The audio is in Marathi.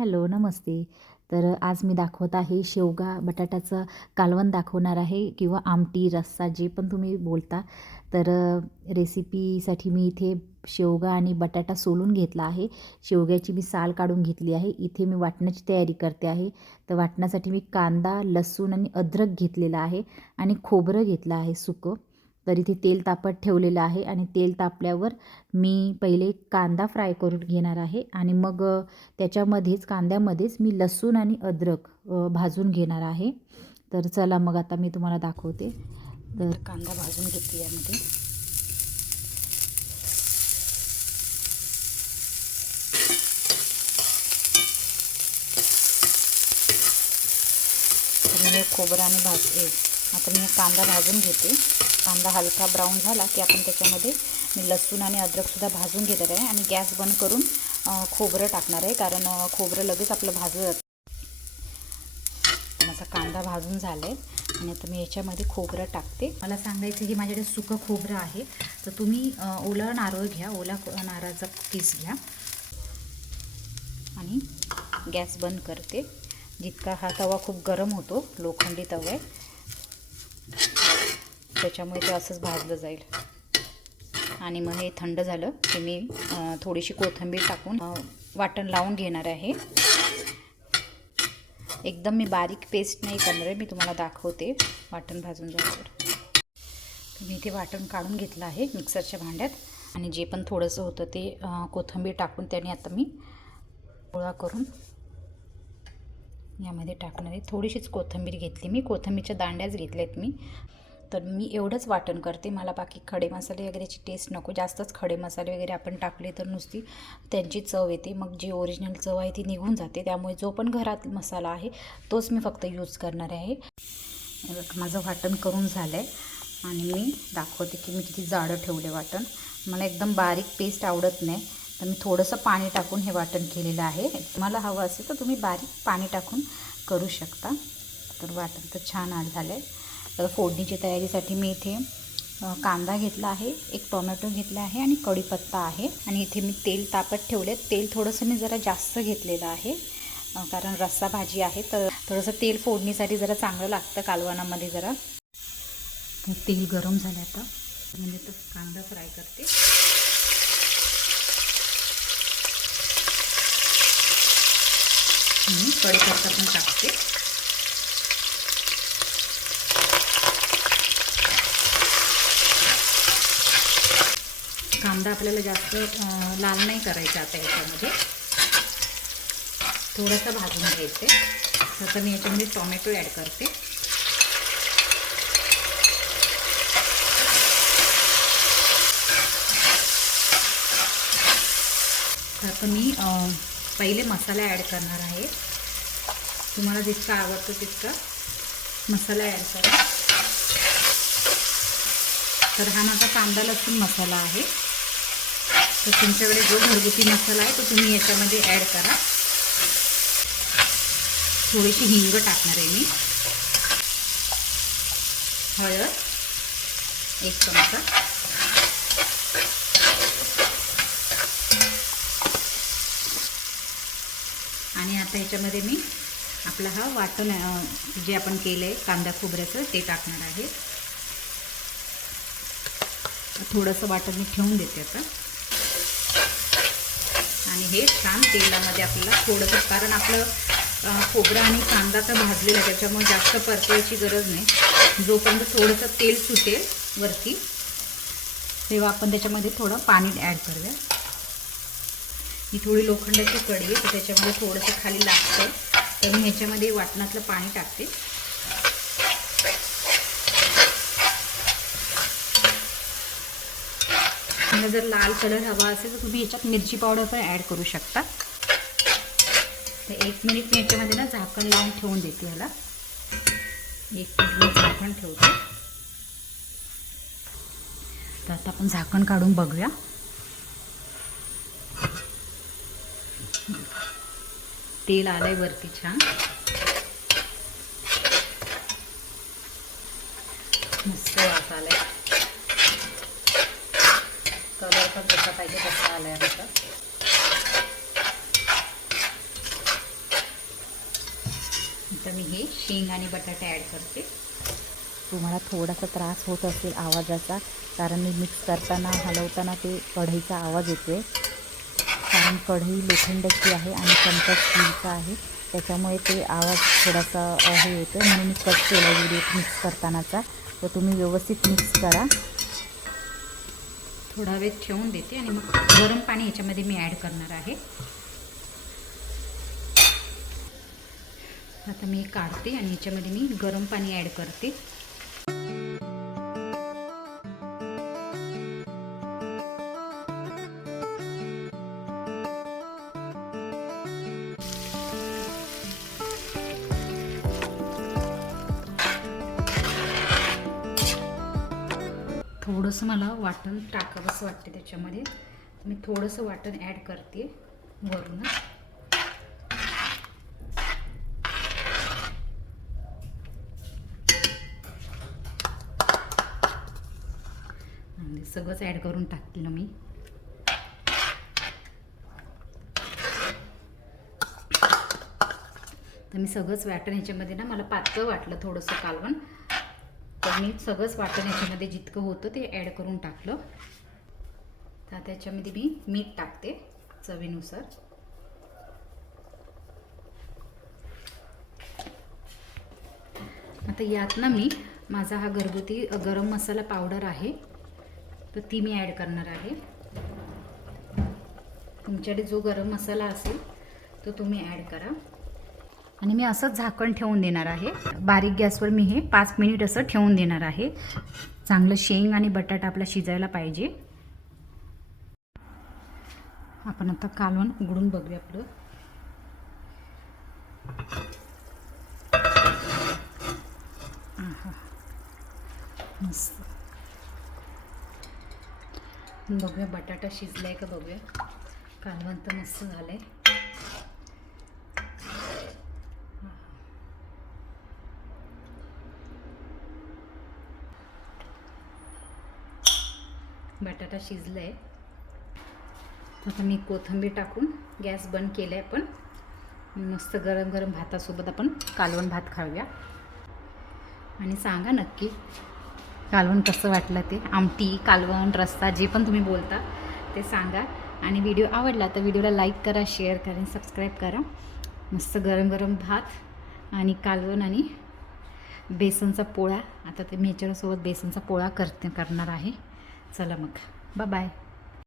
हॅलो नमस्ते. तर आज मी दाखवत आहे शेवगा बटाट्याचं कालवण दाखवणार आहे किंवा आमटी रस्सा जे पण तुम्ही बोलता. तर रेसिपीसाठी मी इथे शेवगा आणि बटाटा सोलून घेतला आहे. शेवग्याची मी साल काढून घेतली आहे. इथे मी वाटण्याची तयारी करते आहे. तर वाटण्यासाठी मी कांदा लसूण आणि अद्रक घेतलेला आहे आणि खोबरं घेतलं आहे सुकं. तर इथे तेल तापत ठेवलेलं आहे आणि तेल तापल्यावर मी पहिले कांदा फ्राय करून घेणार आहे आणि मग त्याच्यामध्येच कांद्यामध्येच मी लसूण आणि अद्रक भाजून घेणार आहे. तर चला मग आता मी तुम्हाला दाखवते. तर कांदा भाजून घेते यामध्ये. तर मी खोबरं आणि भाज आता मी कांदा भाजून घेते. कांदा हलका ब्राऊन झाला की आपण त्याच्यामध्ये मी लसूण आणि अद्रकसुद्धा भाजून घेणार आहे आणि गॅस बंद करून खोबरं टाकणार आहे कारण खोबरं लगेच आपलं भाजलं जातं. माझा कांदा भाजून झाला आहे आणि आता मी याच्यामध्ये खोबरं टाकते. मला सांगायचं की माझ्याकडे सुकं खोबरं आहे. तर तुम्ही ओला नारळ घ्या ओला नारळाचा पीस घ्या. आणि गॅस बंद करते. जितका हा तवा खूप गरम होतो लोखंडी तवा आहे. त्याच्यामुळे ते असंच भाजलं जाईल. आणि मग हे थंड झालं की मी थोडीशी कोथिंबीर टाकून वाटण लावून घेणार आहे. एकदम मी बारीक पेस्ट नाही करणार आहे मी तुम्हाला दाखवते. वाटण भाजून जायचं मी इथे वाटण काढून घेतलं आहे मिक्सरच्या भांड्यात. आणि जे पण थोडंसं होतं ते कोथिंबीर टाकून त्याने आता मी गोळा करून यामध्ये टाकणार आहे. थोडीशीच कोथिंबीर घेतली मी. कोथिंबीरच्या दांड्याच घेतल्या आहेत मी. तर मी एवढंच वाटण करते. मला बाकी खडे मसाले वगैरेची टेस्ट नको. जास्तच खडे मसाले वगैरे आपण टाकले तर नुसती त्यांची चव येते. मग जी ओरिजिनल चव आहे ती निघून जाते. त्यामुळे जो पण घरात मसाला आहे तोच मी फक्त यूज करणार आहे. माझं वाटण करून झालं आहे आणि मी दाखवते की मी किती जाडं ठेवले वाटण. मला एकदम बारीक पेस्ट आवडत नाही. तर मी थोडंसं पाणी टाकून हे वाटण केलेलं आहे. तुम्हाला हवं असेल तर तुम्ही बारीक पाणी टाकून करू शकता. तर वाटण तर छान झालं आहे तर फोडणीची तयारीसाठी मी इथे कांदा घेतला आहे एक टोमॅटो घेतला आहे आणि कढीपत्ता आहे. आणि इथे मी तेल तापत ठेवले. तेल थोडंसं मी जरा जास्त घेतलेलं आहे कारण रस्सा भाजी आहे. तर थोडंसं तेल फोडणीसाठी जरा चांगलं लागतं कालवणामध्ये जरा. तर तेल गरम झालं आता. म्हणजे तर कांदा फ्राय करते. कढीपत्ता पण टाकते. कांदा आपल्याला जास्त लाल नाही करायचा आता याच्यामध्ये. थोडंसं भाजून घ्यायचं. तर आता मी याच्यामध्ये टोमॅटो ॲड करते. तर आता मी पहिले मसाला ॲड करणार आहे. तुम्हाला जितका आवडतो तितका मसाला ॲड करा. तर हा माझा कांदा लसूण मसाला आहे. तर तुमच्याकडे जो घरगुती मसाला आहे तो तुम्ही याच्यामध्ये ॲड करा. थोडीशी हिंग टाकणार आहे मी. हळद एक चमचा. आणि आता ह्याच्यामध्ये मी आपला हा वाटण जे आपण केलं आहे कांदा खोबऱ्याचं ते टाकणार आहे. थोडंसं वाटण मी ठेवून देते आता. आणि हे छान तेलामध्ये आपल्याला थोडंसं कारण आपलं खोबरा खोबरं आणि कांदा तर भाजलेला आहे त्याच्यामुळे जास्त परतवायची गरज नाही. जोपर्यंत थोडंसं तेल सुटेल वरती तेव्हा आपण त्याच्यामध्ये थोडं पाणी ॲड करूया. ही थोडी लोखंडाची कढी आहे तर त्याच्यामध्ये थोडंसं खाली लागतं. तर मी ह्याच्यामध्ये वाटणातलं पाणी टाकते. तुम्हाला जर लाल कलर हवा असेल तर तुम्ही याच्यात मिरची पावडर पण ॲड करू शकता. तर एक मिनिट मी याच्यामध्ये ना झाकण लावून ठेवून देते ह्याला एक मिनिट मी झाकण ठेवते. तर आता आपण झाकण काढून बघूया. तेल आलंय वरती छान. मस्त वास आलाय. पण जसा पाहिजे तसा आलाय आता. आता मी हे शेंग आणि बटाटे ॲड करते. तुम्हाला थोडासा त्रास होत असेल आवाजाचा कारण मी मिक्स करताना हलवताना ते कढईचा आवाज येतो आहे कारण कढई लोखंडाची आहे आणि चमचा स्टीलचा आहे. त्याच्यामुळे ते आवाज थोडासा हे येतो आहे म्हणून मी कट केला व्हिडिओ मिक्स करतानाचा. तर तुम्ही व्यवस्थित मिक्स करा. थोडा वेळ ठेवून देते आणि मग गरम पाणी याच्यामध्ये मी ॲड करणार आहे. आता मी काढते आणि याच्यामध्ये मी गरम पाणी ॲड करते. थोडंसं मला वाटण टाकावंसं वाटते त्याच्यामध्ये. मी थोडंसं वाटण ॲड करते वरून. सगळंच ॲड करून टाकलं मी. तर मी सगळंच वाटण ह्याच्यामध्ये ना मला पातळ वाटलं थोडंसं कालवण. मी सगळंच वाटण याच्यामध्ये जितकं होतं ते ॲड करून टाकलं. तर त्याच्यामध्ये मी मीठ टाकते चवीनुसार. आता यात ना मी माझा हा घरगुती गरम मसाला पावडर आहे. तर ती मी ॲड करणार आहे. तुमच्याकडे जो गरम मसाला असेल तो तुम्ही ॲड करा. आणि मी असंच झाकण ठेवून देणार आहे. बारीक गॅसवर मी हे पाच मिनिट असं ठेवून देणार आहे. चांगलं शेंग आणि बटाटा आपला शिजायला पाहिजे. आपण आता कालवण उघडून बघूया आपलं. मस्त. बघूया बटाटा शिजलाय का बघूया. कालवण तर मस्त झालंय. बटाटा शिजला आहे आता मी कोथिंबीर टाकून गॅस बंद केला आहे पण. मस्त गरम गरम भातासोबत आपण कालवण भात खाऊया. आणि सांगा नक्की कालवण कसं वाटलं ते? आमटी कालवण रस्ता जे पण तुम्ही बोलता ते सांगा. आणि व्हिडिओ आवडला तर व्हिडिओला लाईक करा शेअर करा आणि सबस्क्राईब करा. मस्त गरम गरम भात आणि कालवण आणि बेसनचा पोळा. आता ते मी बेसनचा पोळा करते करणार आहे. चला मग. Bye-bye.